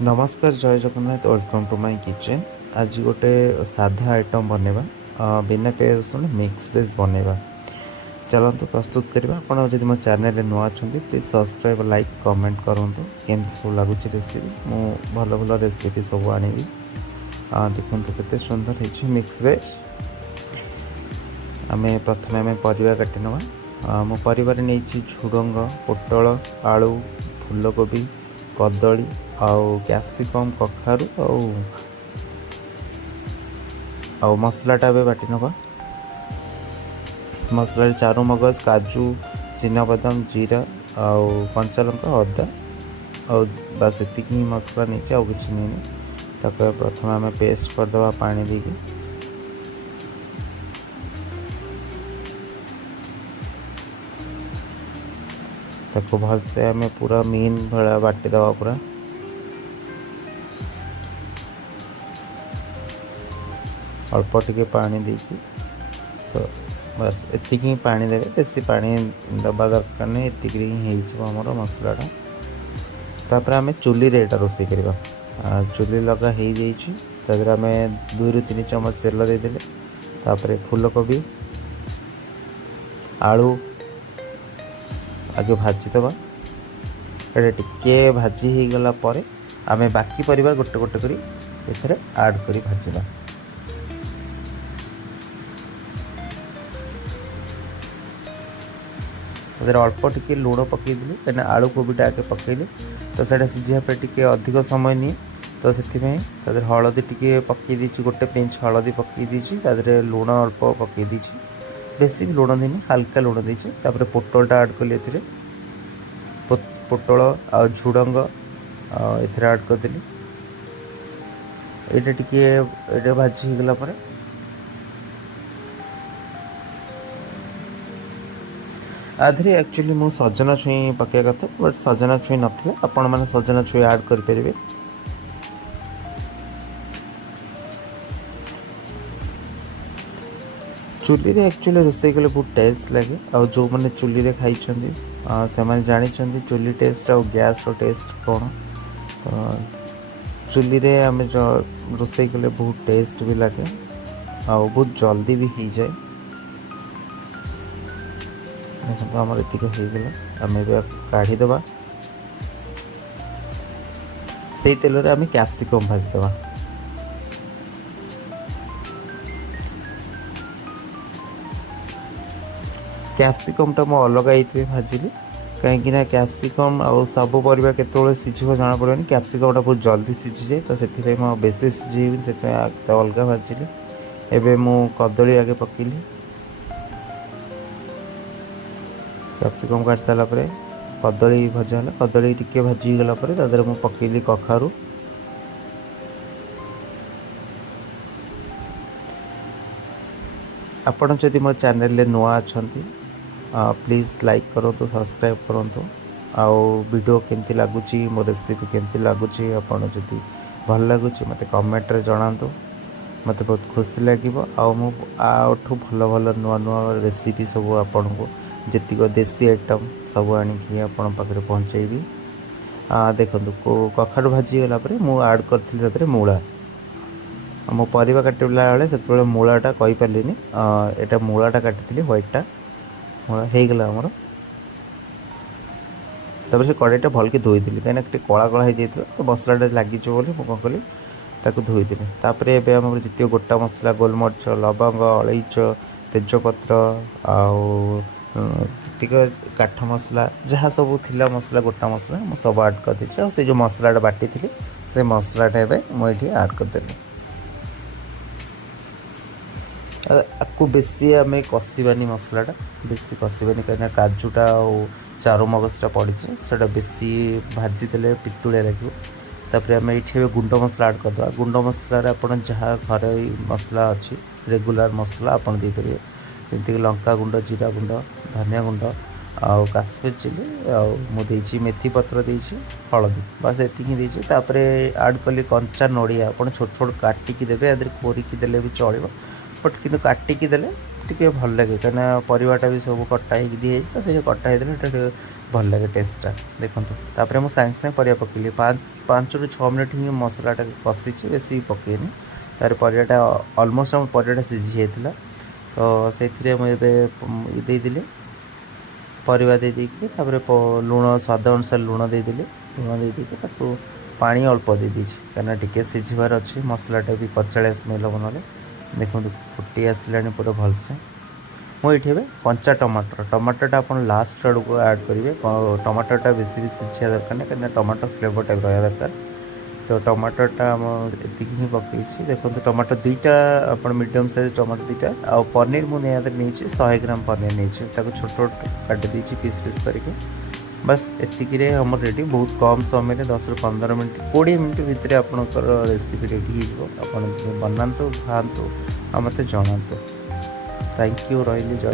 नमस्कार जय Jagannath welcome to my kitchen. आज गोटे साधा आइटम बनवा बिना प्याज रसुण मिक्स वेज बनवा। चलते प्रस्तुत करवा। आप जब मो चैनल नुआ अच्छा प्लीज सब्सक्राइब लाइक कमेंट करूँ केमती सब लगुच रेसिपी। मु भल भल रेसिपी सब आनी देखो केते सुंदर है मिक्स वेज। आम प्रथम आम परिवा काटि नवा। मो परिवार नहीं झुडंग पोटल आलू फूलकोबी कदली आउ कैप्सिकम कखारू आउ मसलाटा ए बाटी नवा। मसला चारू मगज काजू चिनाबादाम जीरा आउ कंचा लंका अदा आउ बस एतिक ही मसला नहीं आउ कि नहीं। ताको प्रथम आम पेस्ट करदे पानी देके। ताको भलसे आम पूरा मीन भाया बाटीदवा पूरा। अल्प टिके पानी देकी तो बस एतिक ही पानी देवे। बेसी पानी दबा दरकार नहीं। एतिक ही होमर मसलाटा। तापर आम चुली एटा रोषे करवा। चुली लगा हो जाइए आम 2 ରୁ 3 चम्मच तेल देदेले। तापर फूलकोबी आलू आगे भाजीदवा। ये टिके भाजी हो गला पर आम बाकी परिबा गोटे गोटे करी एथरे ऐड करी भाजीबा। अल्प टिके लुण पकईदेली कहीं आलू कोबीटा आगे पकईली तो सैटा सीझापे टिके अधिक समय निए। तो से हलदी टिके पकई देछि गोटे पिंच हलदी पकई देछि। लुण अल्प पकई देछि बेसी भी लुण देनी हल्का लुण देछि। तापर पोटलटा ऐड कली एथिरे पोटल आ झुडंग एथिरे ऐड करदेली। एटा टिके भाजी हो गला पर आधे एक्चुअली मु सजना छुई पकया कथा बट सजना छुई नथिला। आपण माने सजना छुई ऐड कर परिबे। चुली रे एक्चुअली रोषे कले बहुत टेस्ट लगे। आ जो मैंने चुली रे खाई से मैंने जानी चुली टेस्ट आ गैस रो टेस्ट कौन। तो चुली रे आम जो रोषे कले बहुत टेस्ट भी लगे आ बहुत जल्दी भी हो जाए। देखो आमर एतिक होगला आम काढ़ीदे। से तेल आम कैप्सिकम भाजीदे। कैप्सिकमटा मु अलग ये भाजिली कहीं कैप्सिकम आ सब परिवा केतोले सीझिबो जाना पड़ेनी। कैप्सिकमटा बहुत जल्दी सीझी जाए तो से बेसी सीझेबी से अलग भाजिली। एबे मु कदली आगे पकईली। कैप्सिकम काट सारा पर कदली भजा है। कदली टिके भाजी गला पर मु पकईली कखारू। आपण जदि मो चैनल नुआ अच्छा प्लीज़ लाइक करो तो सब्सक्राइब करूँ। आउ वीडियो केमती लगुच मो रेसिपी केमती लगुच आपड़ जदि भल लगुच मत कमेंट रे जनातु। मत बहुत खुशी लगे। आठू भल भल नुआ नुआ रेसिपी सब आपन को जीक देसी आइटम सब आनिकी आपण पाखे पहुँचेबी। देखो कखारू भाजी गला मुझे ऐड करी मूला। मो परिवा काटिला बेले से मूलाटा कहीपरिनी। यहाँ मूलाटा काटी व्हाइटा मूला होगला आमर। तब से कड़ाईटा भल्कि धोईदेली कहीं कला कला हो जाता तो मसलाटा लगे बोली मुझे कौन कली ताकू धोईदेली। तापर एवं आम जितने गोटा मसला गोलमरीच लवंग अलैच तेजपत्र आतीक काठ मसला जहाँ सब थिला मसला गोटा मसला मुझे सब ऐड कर देछि। से जो मसलाटा बाटी थी से मसलाटा एवं मुझे ऐड करदेली। आपको बेसी आम कषानी मसलाटा बेसी कषानी कहीं काजूटा और चारू मगजटा पड़ी से बेसी भाजी देले पितुलिया लगे। तापर आम ये गुंड मसला ऐड करदे। गुंड मसला आप जहाँ घर मसला अच्छी रेगुलर मसला आप देपर जमीक लंका गुंड जीरा गुंड धनिया गुंड आउ काश्मीर चिली आउे मेथी पत्र देछि हलदी बस एतिक तापर ऐड कली कंचा नड़िया आप छोट छोट काटिकी देवे। या कोरिकी देले भी चलो बट किंतु काटिकी देले टिके भल लगे कहीं परिवाटा भी सब कटा हो दिए तो से कटा होता भल लगे टेस्टा देखो तापर मुझे सागे सागे परिया पकईली 5 ରୁ 6 मिनट ही मसलाटा कषी बेस पकईनी तार परियाटा अलमोस्ट आम परियाटा सीझी जाता तो से मुझे परिवा दे देकी लुण स्वाद अनुसार लुण देदेली लुण दे देकी पानी अल्प दे दीजिए कहीं टिके सीझबार अच्छे मसलाटा भी कचाड़ा स्मेल हम ना देखो फुटी आसला पूरा भलसे मुझे कंचा टमाटरटा आप लास्ट आड़ को ऐड करेंगे टमाटरटा बेसी भी सीझा दरकार नहीं कहीं टमाटर फ्लेवर टाइप रहा दरकार तो टमाटरटा एति ही पकई देखो टमाटर 2टा आप मीडियम साइज टमाटर 2टा आ पनीर मुझे नहीं 100 ग्राम पनीर नहीं छोट छोट काटी देती पीस पीस करके बस एतिकी हम रेडी बहुत कम समय 10 ରୁ 15 मिनट 20 मिनट भितर आपणकर रेसिपी रेडी हो बनातु खातु आ मत जनातु थैंक यू रही जय।